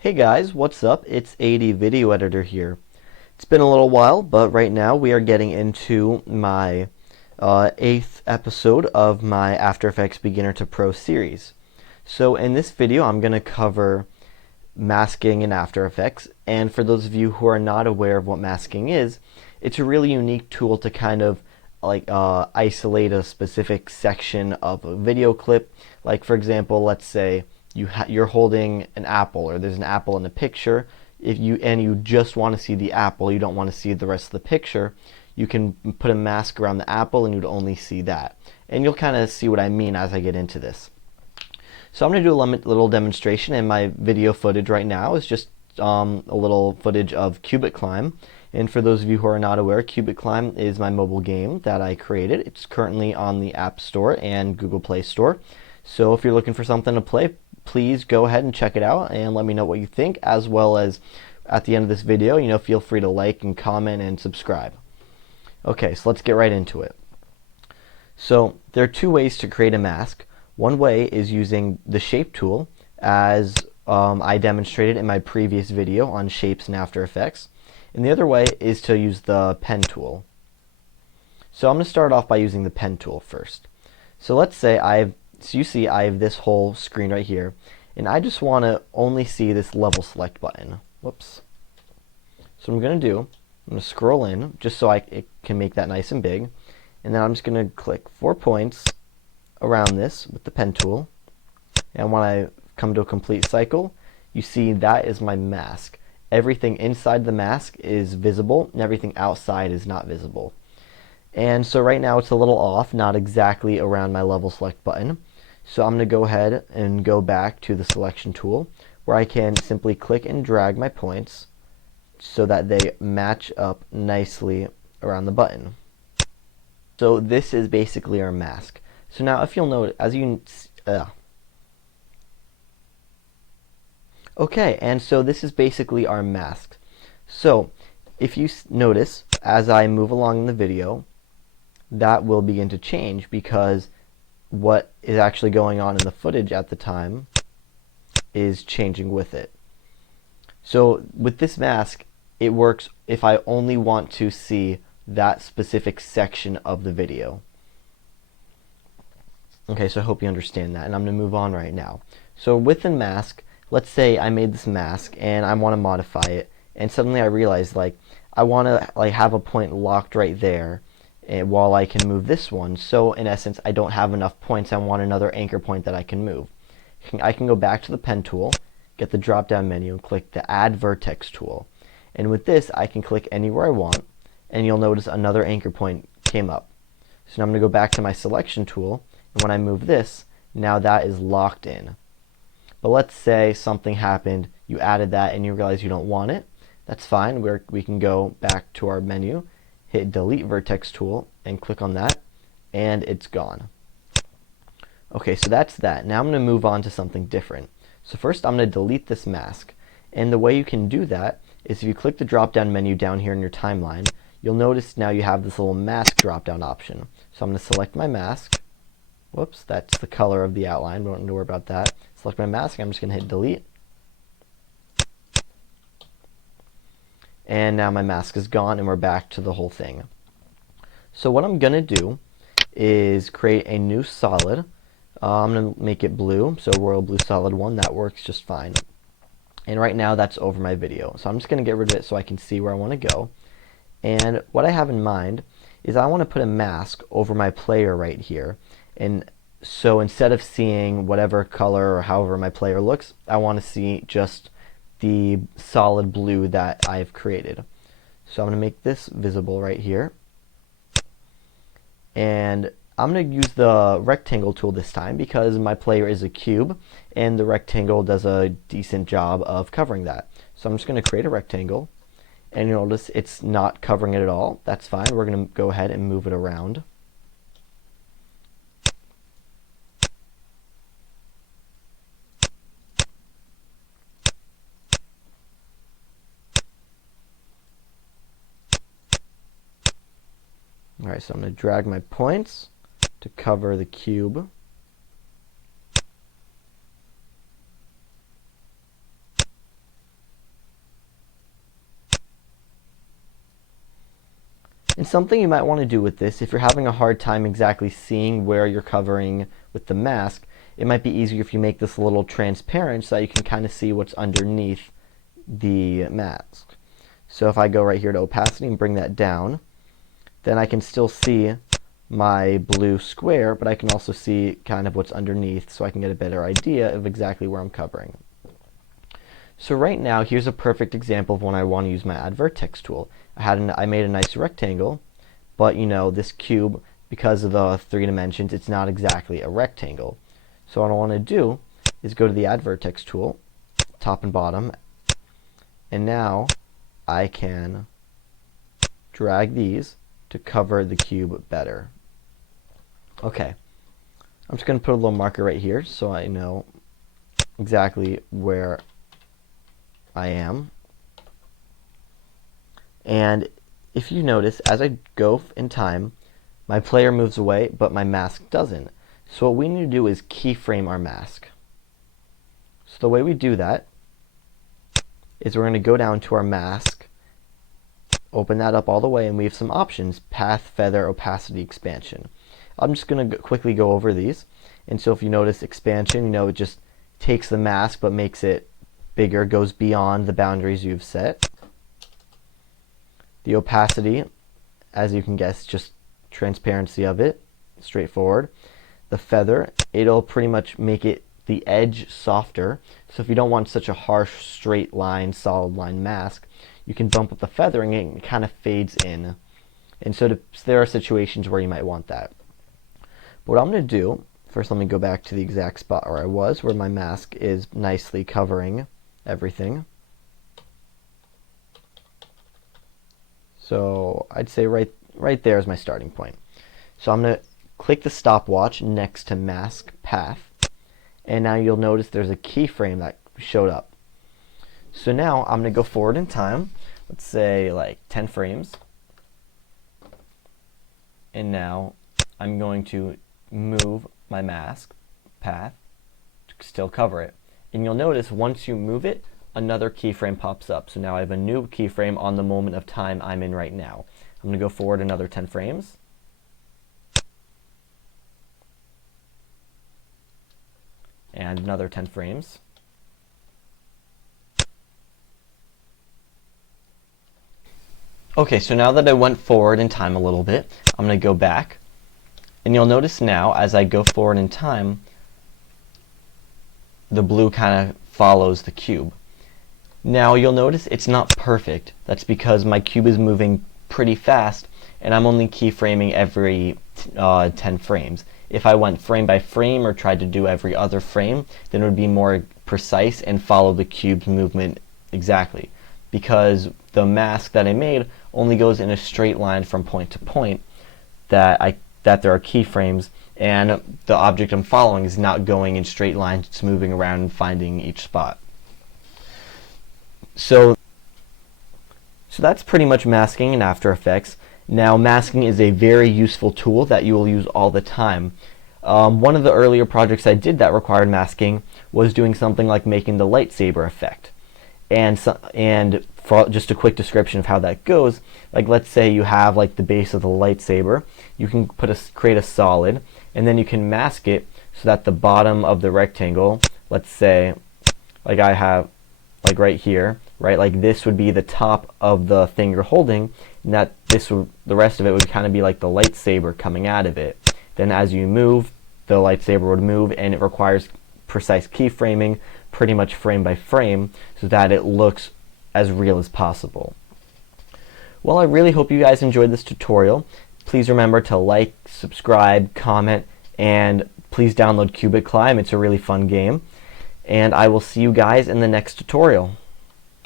Hey guys, what's up? It's AD.VideoEditor here. It's been a little while, but right now we are getting into my 8th episode of my After Effects Beginner to Pro series. So in this video I'm going to cover masking in After Effects, and for those of you who are not aware of what masking is, it's a really unique tool to kind of isolate a specific section of a video clip. Like for example, let's say you're holding an apple, or there's an apple in the picture. If you just want to see the apple, you don't want to see the rest of the picture, you can put a mask around the apple and you'd only see that. And you'll kind of see what I mean as I get into this. So I'm going to do a little demonstration, and my video footage right now is just a little footage of Cubit Climb. And for those of you who are not aware, Cubit Climb is my mobile game that I created. It's currently on the App Store and Google Play Store. So if you're looking for something to play, please go ahead and check it out and let me know what you think, as well as at the end of this video, feel free to like and comment and subscribe. Okay, so let's get right into it. So there are two ways to create a mask. One way is using the shape tool, as I demonstrated in my previous video on shapes in After Effects. And the other way is to use the pen tool. So I'm going to start off by using the pen tool first. So let's say you see I have this whole screen right here, and I just want to only see this level select button. Whoops. So what I'm going to do, I'm going to scroll in just so it can make that nice and big, and then I'm just going to click 4 points around this with the pen tool, and when I come to a complete cycle, you see that is my mask. Everything inside the mask is visible and everything outside is not visible. And so right now it's a little off, not exactly around my level select button. So I'm going to go ahead and go back to the selection tool, where I can simply click and drag my points so that they match up nicely around the button. So this is basically our mask. So now if you'll note, okay, and so this is basically our mask. So if you notice, as I move along in the video, that will begin to change, because what is actually going on in the footage at the time is changing with it. So with this mask, it works if I only want to see that specific section of the video. Okay, so I hope you understand that, and I'm going to move on right now. So with the mask, let's say I made this mask and I want to modify it, and suddenly I realize I want to have a point locked right there, while I can move this one. So in essence, I don't have enough points. I want another anchor point that I can move. I can go back to the pen tool, get the drop down menu, and click the Add Vertex tool. And with this, I can click anywhere I want, and you'll notice another anchor point came up. So now I'm going to go back to my selection tool, and when I move this, now that is locked in. But let's say something happened, you added that and you realize you don't want it. That's fine. We can go back to our menu, hit Delete Vertex tool, and click on that, and it's gone. Okay, so that's that. Now I'm going to move on to something different. So first I'm going to delete this mask. And the way you can do that is if you click the drop down menu down here in your timeline, you'll notice now you have this little mask drop down option. So I'm going to select my mask. Whoops, that's the color of the outline. We don't need to worry about that. Select my mask. I'm just going to hit delete. And now my mask is gone and we're back to the whole thing. So what I'm going to do is create a new solid. I'm going to make it blue, so Royal Blue Solid 1. That works just fine. And right now that's over my video. So I'm just going to get rid of it so I can see where I want to go. And what I have in mind is I want to put a mask over my player right here. And so instead of seeing whatever color or however my player looks, I want to see just the solid blue that I've created. So I'm going to make this visible right here. And I'm going to use the rectangle tool this time, because my player is a cube and the rectangle does a decent job of covering that. So I'm just going to create a rectangle, and you'll notice it's not covering it at all. That's fine. We're going to go ahead and move it around. Alright, so I'm going to drag my points to cover the cube. And something you might want to do with this, if you're having a hard time exactly seeing where you're covering with the mask, it might be easier if you make this a little transparent so that you can kind of see what's underneath the mask. So if I go right here to opacity and bring that down, then I can still see my blue square, but I can also see kind of what's underneath so I can get a better idea of exactly where I'm covering. So right now, here's a perfect example of when I want to use my Add Vertex tool. I made a nice rectangle, but this cube, because of the 3 dimensions, it's not exactly a rectangle. So what I want to do is go to the Add Vertex tool, top and bottom, and now I can drag these to cover the cube better. Okay, I'm just going to put a little marker right here so I know exactly where I am. And if you notice, as I go in time, my player moves away, but my mask doesn't. So what we need to do is keyframe our mask. So the way we do that is we're going to go down to our mask, open that up all the way, and we have some options: path, feather, opacity, expansion. I'm just going to quickly go over these. And so if you notice expansion, it just takes the mask but makes it bigger, goes beyond the boundaries you've set. The opacity, as you can guess, just transparency of it, straightforward. The feather, it'll pretty much make it the edge softer. So if you don't want such a harsh, straight line, solid line mask, you can bump up the feathering and it kind of fades in. And so there are situations where you might want that. But what I'm going to do, first let me go back to the exact spot where I was, where my mask is nicely covering everything. So I'd say right there is my starting point. So I'm going to click the stopwatch next to mask path, and now you'll notice there's a keyframe that showed up. So now I'm going to go forward in time, let's say like 10 frames, and now I'm going to move my mask path to still cover it. And you'll notice once you move it, another keyframe pops up. So now I have a new keyframe on the moment of time I'm in right now. I'm going to go forward another 10 frames. And another 10 frames. Okay, so now that I went forward in time a little bit, I'm going to go back. And you'll notice now, as I go forward in time, the blue kind of follows the cube. Now you'll notice it's not perfect. That's because my cube is moving pretty fast, and I'm only keyframing every 10 frames. If I went frame by frame or tried to do every other frame, then it would be more precise and follow the cube's movement exactly. Because the mask that I made only goes in a straight line from point to point, that there are keyframes, and the object I'm following is not going in straight lines, it's moving around and finding each spot. So that's pretty much masking in After Effects. Now, masking is a very useful tool that you will use all the time. One of the earlier projects I did that required masking was doing something like making the lightsaber effect. And for just a quick description of how that goes, like let's say you have like the base of the lightsaber, you can create a solid, and then you can mask it so that the bottom of the rectangle, let's say, like I have, like right here, right, like this would be the top of the thing you're holding, and that the rest of it would kind of be like the lightsaber coming out of it. Then as you move, the lightsaber would move, and it requires precise keyframing, pretty much frame by frame, so that it looks as real as possible. Well, I really hope you guys enjoyed this tutorial. Please remember to like, subscribe, comment, and please download Cubic Climb. It's a really fun game. And I will see you guys in the next tutorial.